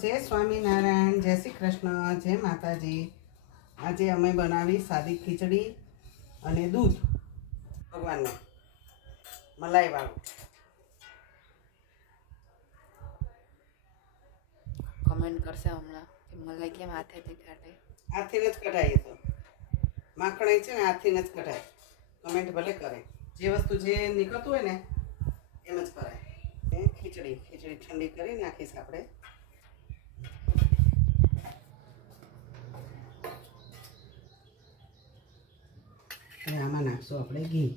જય સ્વામિનારાયણ, જય શ્રી કૃષ્ણ, જય માતાજી. આજે અમે બનાવી સાદી ખીચડી અને દૂધ ભગવાનને મલાઈવાળું. કમેન્ટ કરશે હમણાં કે મલાઈ કેમ હાથેથી કાઢે. હાથીને જ કઢાય. તો માખણ છે ને હાથીને જ કઢાય. કમેન્ટ ભલે કરે, જે વસ્તુ જે નીકળતું હોય ને એમ જ કરાય. ખીચડી ઠંડી કરી નાખીશ આપણે. આમાં નાખશું આપણે ઘી.